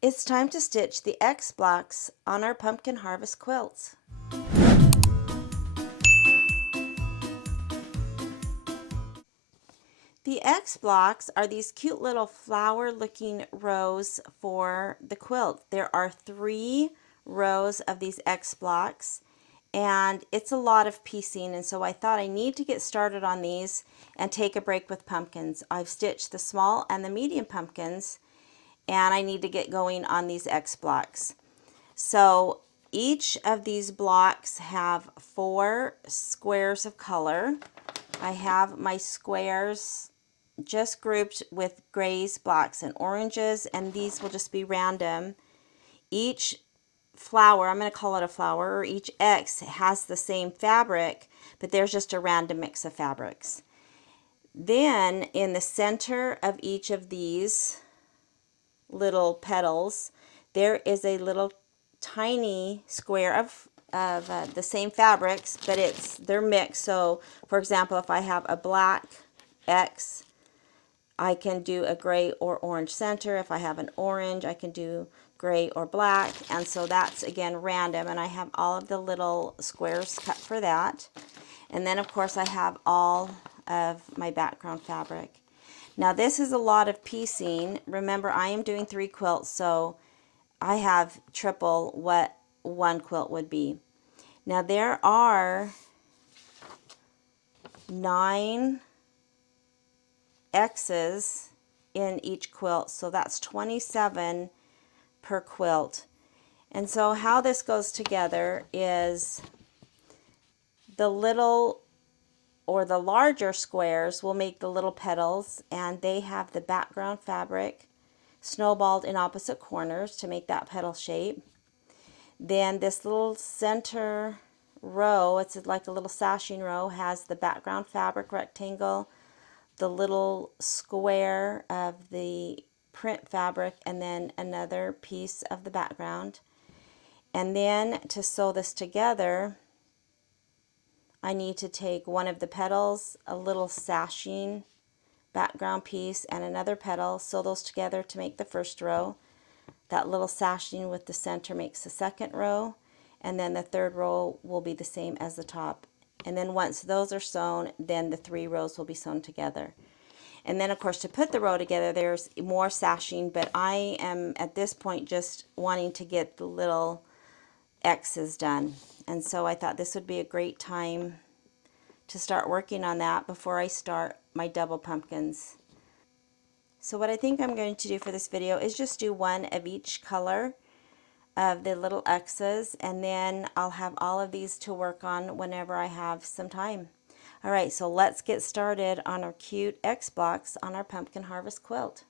It's time to stitch the X blocks on our pumpkin harvest quilts. The X blocks are these cute little flower looking rows for the quilt. There are 3 rows of these X blocks and it's a lot of piecing, and so I thought I need to get started on these and take a break with pumpkins. I've stitched the small and the medium pumpkins and I need to get going on these X blocks. So each of these blocks have 4 squares of color. I have my squares just grouped with grays, blacks, and oranges, and these will just be random. Each flower, I'm going to call it a flower, or each X has the same fabric, but there's just a random mix of fabrics. Then in the center of each of these little petals, there is a little tiny square of the same fabrics, but they're mixed. So for example, if I have a black X, I can do a gray or orange center. If I have an orange, I can do gray or black. And so that's again random, and I have all of the little squares cut for that. And then of course I have all of my background fabric. Now this is a lot of piecing. Remember, I am doing 3 quilts, so I have triple what 1 quilt would be. Now there are 9 X's in each quilt, so that's 27 per quilt. And so how this goes together is the little or the larger squares will make the little petals, and they have the background fabric snowballed in opposite corners to make that petal shape. Then this little center row, it's like a little sashing row, has the background fabric rectangle, the little square of the print fabric, and then another piece of the background. And then to sew this together, I need to take one of the petals, a little sashing background piece, and another petal, sew those together to make the first row. That little sashing with the center makes the second row, and then the third row will be the same as the top. And then once those are sewn, then the 3 rows will be sewn together. And then of course to put the row together, there's more sashing, but I am at this point just wanting to get the little X's done. And so I thought this would be a great time to start working on that before I start my double pumpkins. So what I think I'm going to do for this video is just do 1 of each color of the little X's, and then I'll have all of these to work on whenever I have some time. Alright, so let's get started on our cute X blocks on our pumpkin harvest quilt.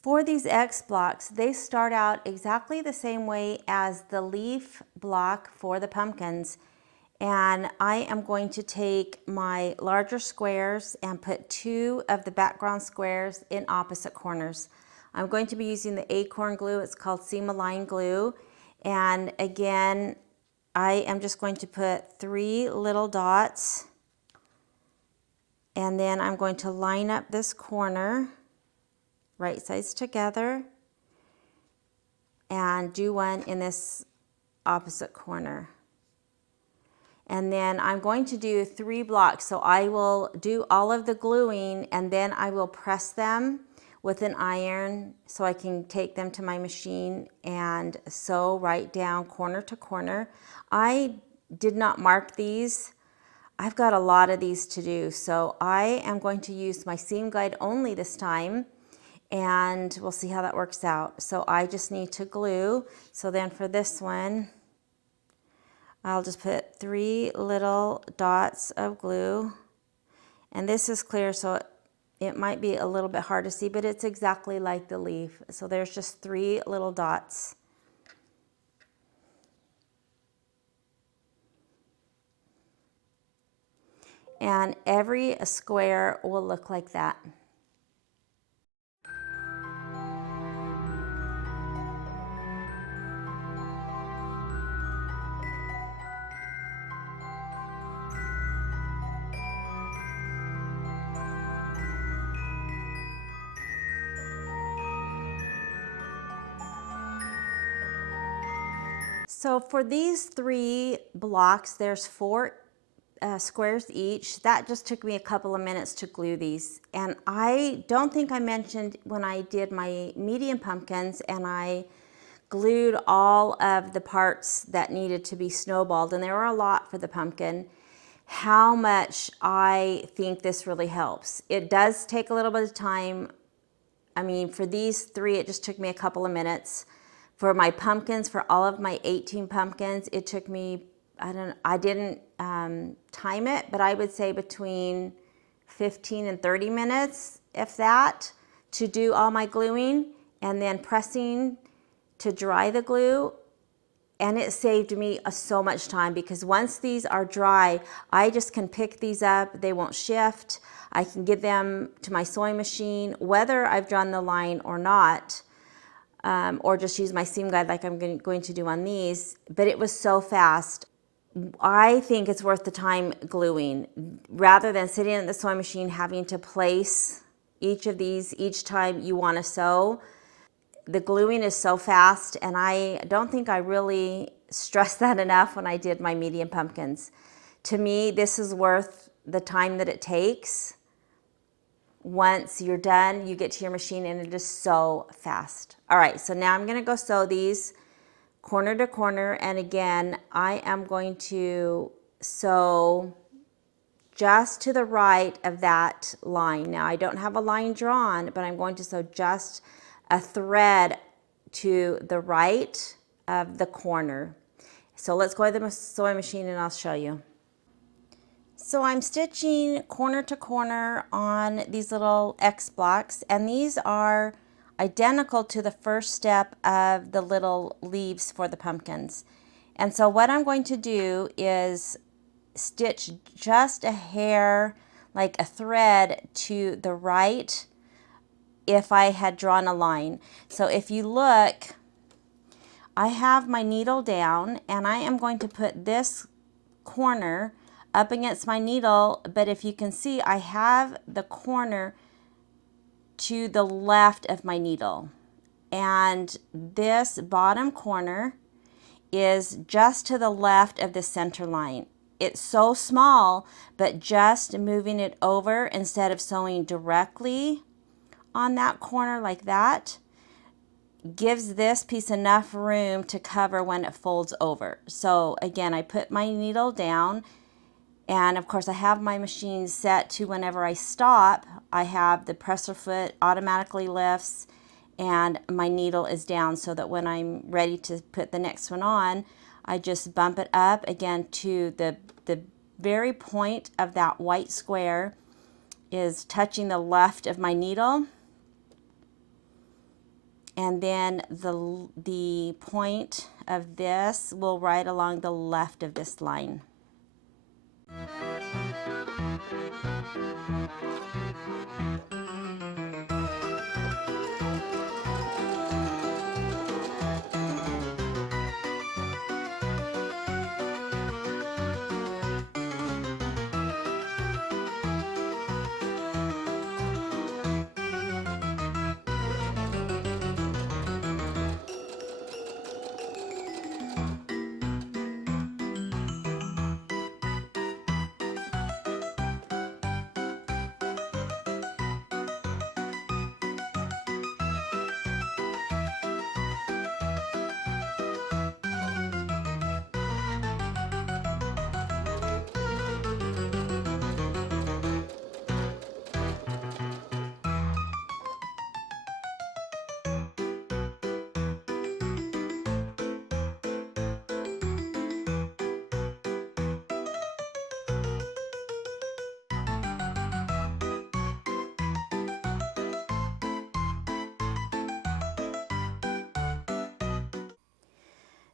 For these X blocks, they start out exactly the same way as the leaf block for the pumpkins. And I am going to take my larger squares and put 2 of the background squares in opposite corners. I'm going to be using the acorn glue. It's called seam align glue. And again, I am just going to put 3 little dots, and then I'm going to line up this corner, right sides together, and do 1 in this opposite corner. And then I'm going to do 3 blocks. So I will do all of the gluing, and then I will press them with an iron so I can take them to my machine and sew right down corner to corner. I did not mark these. I've got a lot of these to do, so I am going to use my seam guide only this time, and we'll see how that works out. So I just need to glue. So then for this one, I'll just put 3 little dots of glue, and this is clear, so it might be a little bit hard to see, but it's exactly like the leaf. So there's just 3 little dots. And every square will look like that. So for these 3 blocks, there's 4 squares each. That just took me a couple of minutes to glue these. And I don't think I mentioned when I did my medium pumpkins and I glued all of the parts that needed to be snowballed, and there were a lot for the pumpkin, how much I think this really helps. It does take a little bit of time. I mean, for these 3, it just took me a couple of minutes. For my pumpkins, for all of my 18 pumpkins, it took me, I didn't time it, but I would say between 15 and 30 minutes, if that, to do all my gluing and then pressing to dry the glue. And it saved me so much time, because once these are dry, I just can pick these up. They won't shift. I can give them to my sewing machine, whether I've drawn the line or not, or just use my seam guide like I'm going to do on these. But it was so fast. I think it's worth the time gluing, rather than sitting at the sewing machine having to place each of these each time you want to sew. The gluing is so fast, and I don't think I really stressed that enough when I did my medium pumpkins. To me, this is worth the time that it takes. Once you're done, you get to your machine and it is so fast. All right, so now I'm going to go sew these corner to corner, and again, I am going to sew just to the right of that line. Now, I don't have a line drawn, but I'm going to sew just a thread to the right of the corner. So let's go to the sewing machine and I'll show you. So I'm stitching corner to corner on these little X blocks, and these are identical to the first step of the little leaves for the pumpkins. And so what I'm going to do is stitch just a hair, like a thread to the right if I had drawn a line. So if you look, I have my needle down and I am going to put this corner up against my needle, but if you can see, I have the corner to the left of my needle, and this bottom corner is just to the left of the center line. It's so small, but just moving it over instead of sewing directly on that corner like that gives this piece enough room to cover when it folds over. So again, I put my needle down, and of course I have my machine set to whenever I stop, I have the presser foot automatically lifts and my needle is down, so that when I'm ready to put the next one on, I just bump it up again to the very point of that white square is touching the left of my needle, and then the point of this will right along the left of this line.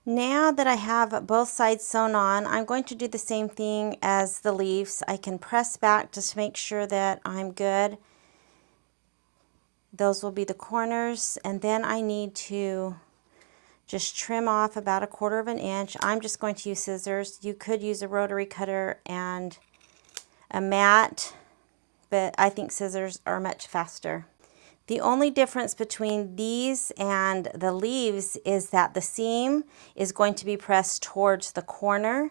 Now that I have both sides sewn on, I'm going to do the same thing as the leaves. I can press back just to make sure that I'm good. Those will be the corners, and then I need to just trim off about 1/4 of an inch. I'm just going to use scissors. You could use a rotary cutter and a mat, but I think scissors are much faster. The only difference between these and the leaves is that the seam is going to be pressed towards the corner.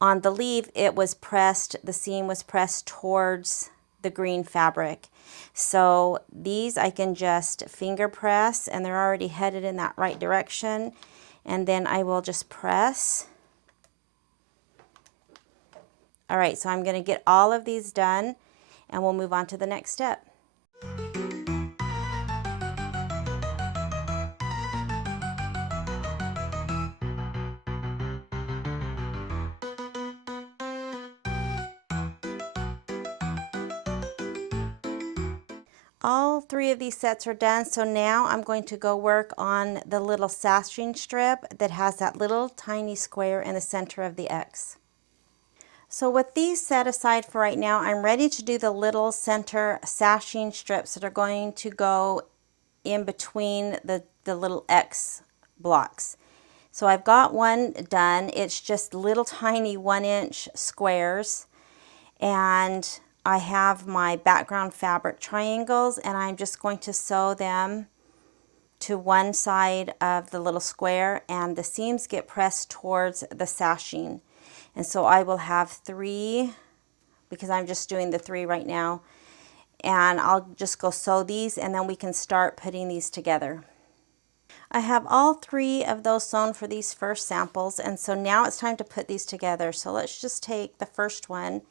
On the leaf, the seam was pressed towards the green fabric. So these I can just finger press, and they're already headed in that right direction. And then I will just press. All right, so I'm going to get all of these done, and we'll move on to the next step. All three of these sets are done, so now I'm going to go work on the little sashing strip that has that little tiny square in the center of the X. So with these set aside for right now, I'm ready to do the little center sashing strips that are going to go in between the little X blocks. So I've got one done. It's just little tiny 1-inch squares, and I have my background fabric triangles, and I'm just going to sew them to one side of the little square, and the seams get pressed towards the sashing. And so I will have 3, because I'm just doing the 3 right now, and I'll just go sew these, and then we can start putting these together. I have all 3 of those sewn for these first samples, and so now it's time to put these together. So let's just take the first one,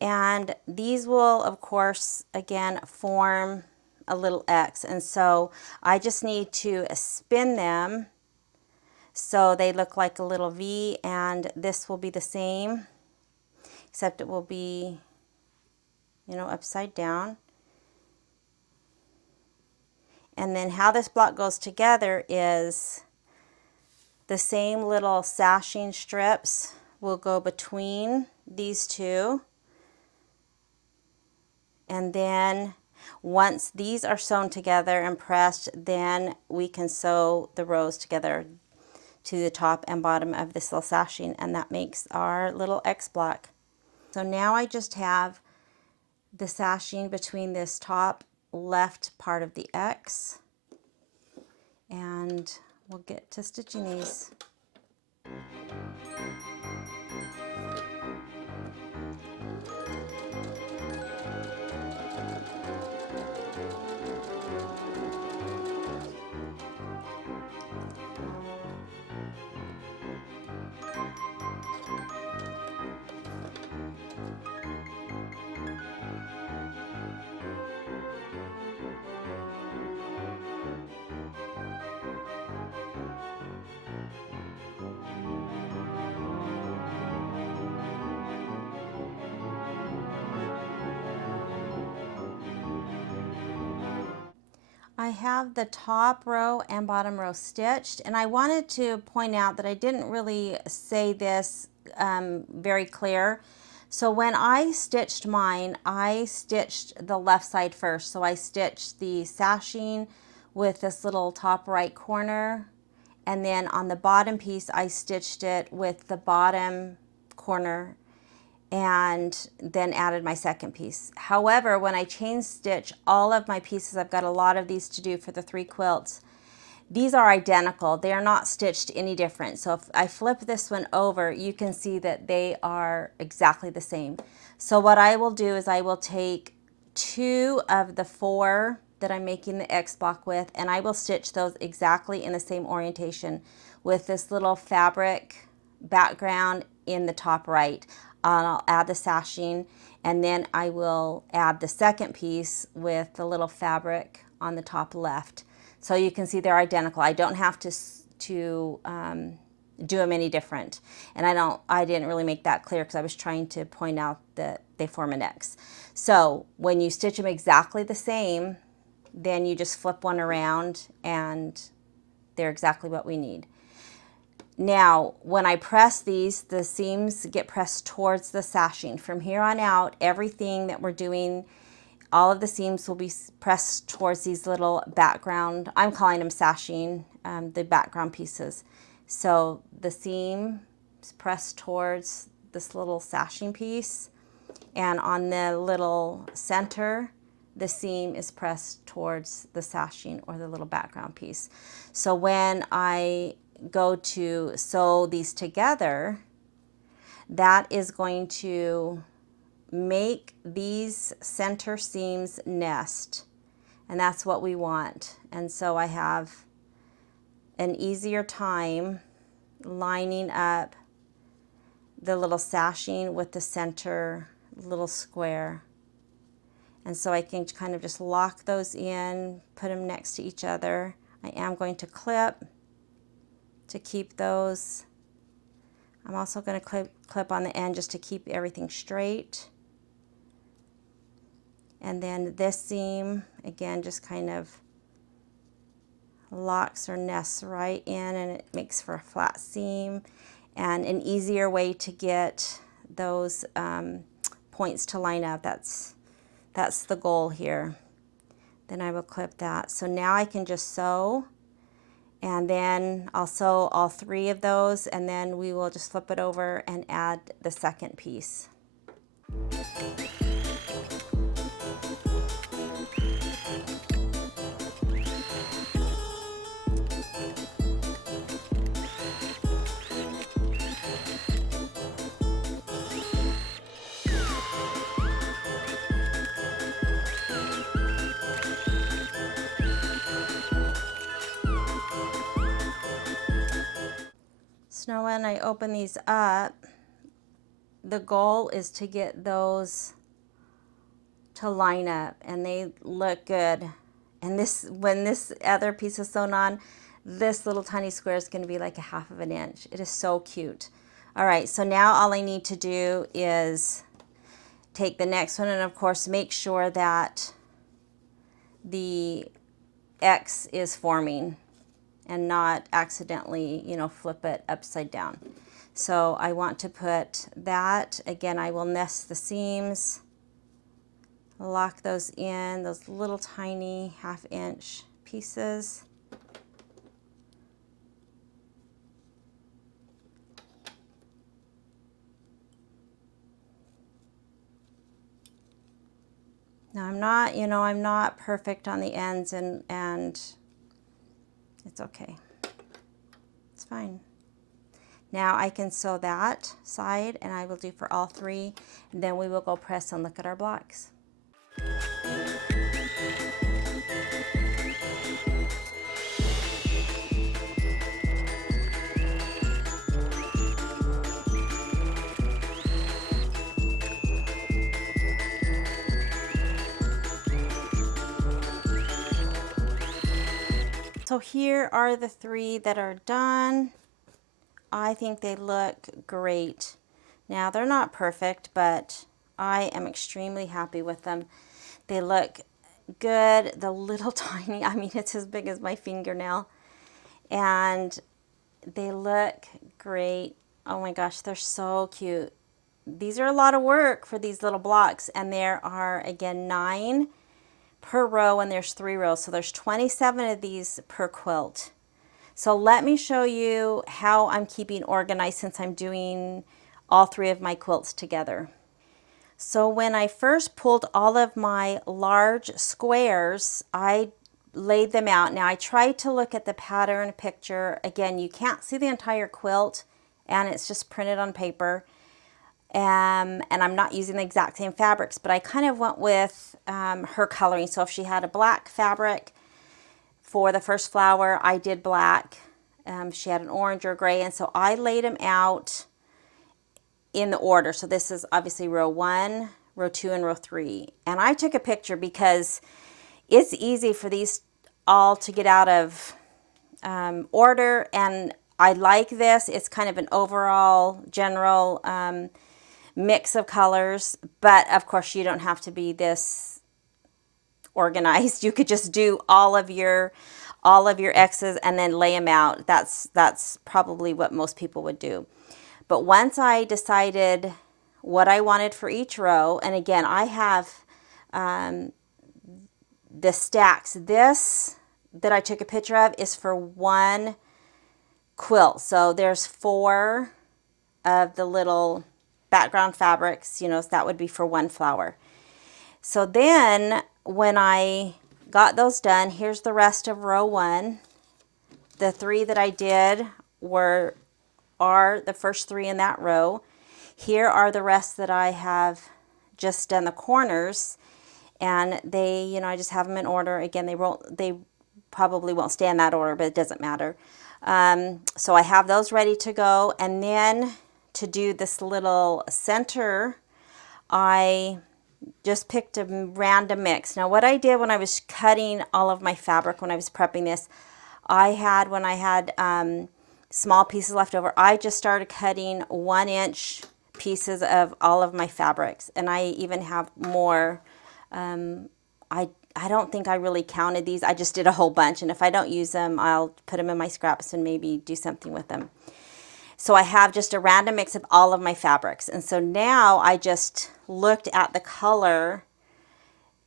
and these will, of course, again, form a little X. And so I just need to spin them so they look like a little V, and this will be the same, except it will be, upside down. And then how this block goes together is the same little sashing strips will go between these two. And then once these are sewn together and pressed, then we can sew the rows together to the top and bottom of this little sashing, and that makes our little X block. So now I just have the sashing between this top left part of the X, and we'll get to stitching these. I have the top row and bottom row stitched, and I wanted to point out that I didn't really say this very clear. So when I stitched mine, I stitched the left side first. So I stitched the sashing with this little top right corner, and then on the bottom piece I stitched it with the bottom corner and then added my second piece. However, when I chain stitch all of my pieces, I've got a lot of these to do for the 3 quilts. These are identical. They are not stitched any different. So if I flip this one over, you can see that they are exactly the same. So what I will do is I will take 2 of the 4 that I'm making the X block with, and I will stitch those exactly in the same orientation with this little fabric background in the top right. I'll add the sashing, and then I will add the second piece with the little fabric on the top left. So you can see they're identical. I don't have to do them any different. And I didn't really make that clear because I was trying to point out that they form an X. So when you stitch them exactly the same, then you just flip one around and they're exactly what we need. Now, when I press these, the seams get pressed towards the sashing. From here on out, everything that we're doing, all of the seams will be pressed towards these little background, I'm calling them sashing, the background pieces. So the seam is pressed towards this little sashing piece, and on the little center, the seam is pressed towards the sashing or the little background piece. So when I go to sew these together, that is going to make these center seams nest, and that's what we want. And so I have an easier time lining up the little sashing with the center little square. And so I can kind of just lock those in, put them next to each other. I am going to clip to keep those. I'm also going to clip on the end just to keep everything straight. And then this seam, again, just kind of locks or nests right in, and it makes for a flat seam. And an easier way to get those points to line up. That's the goal here. Then I will clip that. So now I can just sew, and then I'll sew all 3 of those, and then we will just flip it over and add the second piece. So now when I open these up, the goal is to get those to line up, and they look good. And this, when this other piece is sewn on, this little tiny square is going to be like a 1/2 of an inch. It is so cute. All right, so now all I need to do is take the next one, and of course make sure that the X is forming and not accidentally, you know, flip it upside down. So I want to put that, again, I will nest the seams, lock those in, those little tiny 1/2 inch pieces. Now I'm not, you know, I'm not perfect on the ends, and it's okay. It's fine. Now I can sew that side, and I will do for all 3, and then we will go press and look at our blocks. So here are the 3 that are done. I think they look great. Now they're not perfect, but I am extremely happy with them. They look good. The little tiny, I mean, it's as big as my fingernail. And they look great. Oh my gosh, they're so cute. These are a lot of work for these little blocks, and there are, again, 9 per row, and there's 3 rows, so there's 27 of these per quilt. So let me show you how I'm keeping organized since I'm doing all 3 of my quilts together. So when I first pulled all of my large squares, I laid them out. Now I tried to look at the pattern picture. Again, you can't see the entire quilt, and it's just printed on paper. And I'm not using the exact same fabrics, but I kind of went with her coloring. So if she had a black fabric for the first flower, I did black. She had an orange or gray, and so I laid them out in the order. So this is obviously row 1, row 2, and row 3. And I took a picture because it's easy for these all to get out of order, and I like this. It's kind of an overall general mix of colors, but of course you don't have to be this organized. You could just do all of your X's and then lay them out. That's probably what most people would do. But once I decided what I wanted for each row, and again, I have the stacks. This that I took a picture of is for 1 quilt. So there's 4 of the little background fabrics, you know, so that would be for 1 flower. So then when I got those done, here's the rest of row 1. The 3 that I did are the first 3 in that row. Here are the rest that I have just done the corners, and they, you know, I just have them in order. Again, they probably won't stay in that order, but it doesn't matter. So I have those ready to go, and then to do this little center, I just picked a random mix. Now what I did when I was cutting all of my fabric, when I was prepping this, when I had small pieces left over, I just started cutting 1-inch pieces of all of my fabrics, and I even have more. I don't think I really counted these. I just did a whole bunch, and if I don't use them, I'll put them in my scraps and maybe do something with them. So I have just a random mix of all of my fabrics, and so now I just looked at the color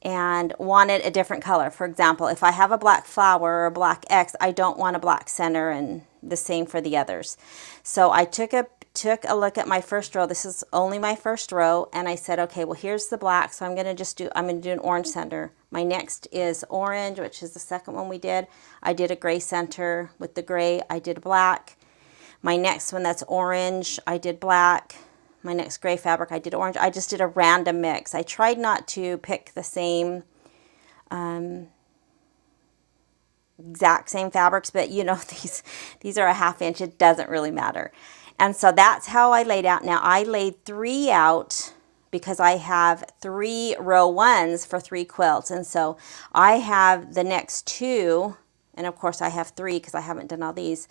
and wanted a different color. For example, if I have a black flower or a black X, I don't want a black center, and the same for the others. So I took a look at my first row. This is only my first row, and I said, okay, well, here's the black, so I'm going to do an orange center. My next is orange, which is the second one we did. I did a gray center. With the gray, I did black. My next one, that's orange, I did black. My next gray fabric, I did orange. I just did a random mix. I tried not to pick the same exact same fabrics, but you know, these are a 1/2 inch. It doesn't really matter. And so that's how I laid out. Now I laid 3 out because I have 3 row 1s for 3 quilts. And so I have the next 2, and of course I have 3 because I haven't done all these.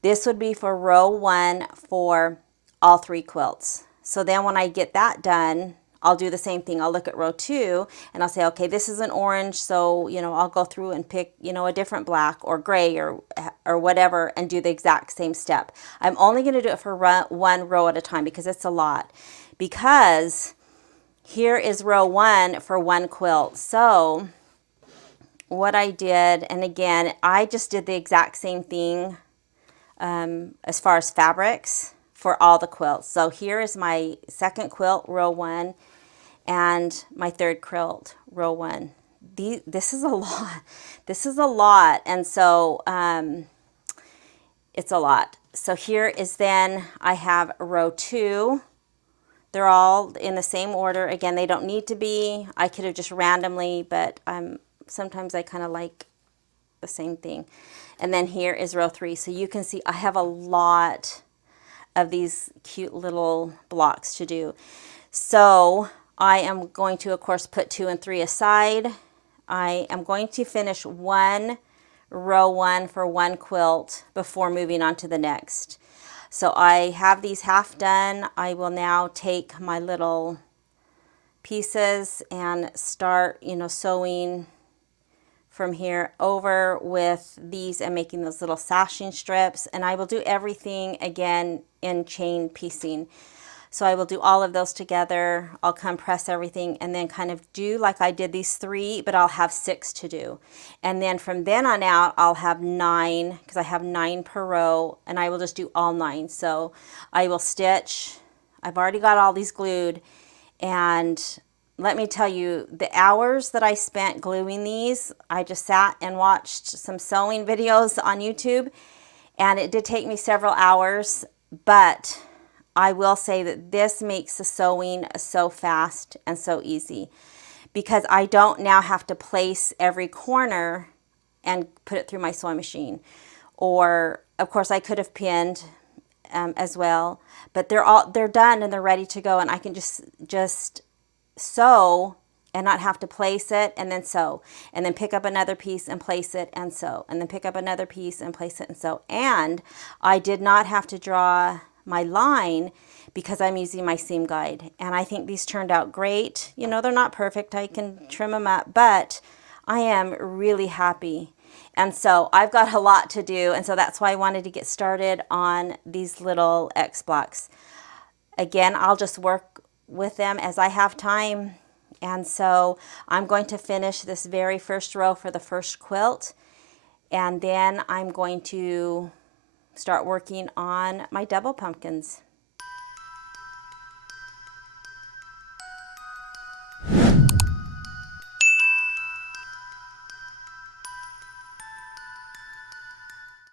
This would be for row 1 for all 3 quilts. So then when I get that done, I'll do the same thing. I'll look at row 2 and I'll say, okay, this is an orange, so, you know, I'll go through and pick, you know, a different black or gray or whatever and do the exact same step. I'm only going to do it for 1 row at a time because it's a lot. Because here is row 1 for 1 quilt. So what I did, and again, I just did the exact same thing as far as fabrics for all the quilts. So here is my second quilt, row 1, and my third quilt, row 1. This is a lot. This is a lot, and so it's a lot. So here is then I have row 2. They're all in the same order. Again, they don't need to be. I could have just randomly, but sometimes I kind of like the same thing. And then here is row 3. So you can see I have a lot of these cute little blocks to do. So I am going to, of course, put 2 and 3 aside. I am going to finish row 1 for 1 quilt before moving on to the next. So I have these half done. I will now take my little pieces and start, you know, sewing from here over with these and making those little sashing strips, and I will do everything again in chain piecing. So I will do all of those together. I'll compress everything and then kind of do like I did these 3, but I'll have 6 to do. And then from then on out, I'll have 9 because I have 9 per row, and I will just do all 9. So I will stitch. I've already got all these glued, and let me tell you, the hours that I spent gluing these, I just sat and watched some sewing videos on YouTube, and it did take me several hours, but I will say that this makes the sewing so fast and so easy because I don't now have to place every corner and put it through my sewing machine. Or, of course, I could have pinned as well, but they're done and they're ready to go, and I can just sew and not have to place it and then sew and then pick up another piece and place it and sew and then pick up another piece and place it and sew. And I did not have to draw my line because I'm using my seam guide, and I think these turned out great. You know, they're not perfect. I can trim them up, but I am really happy. And so I've got a lot to do, and so that's why I wanted to get started on these little X blocks. Again, I'll just work with them as I have time. And so I'm going to finish this very first row for the first quilt, and then I'm going to start working on my double pumpkins.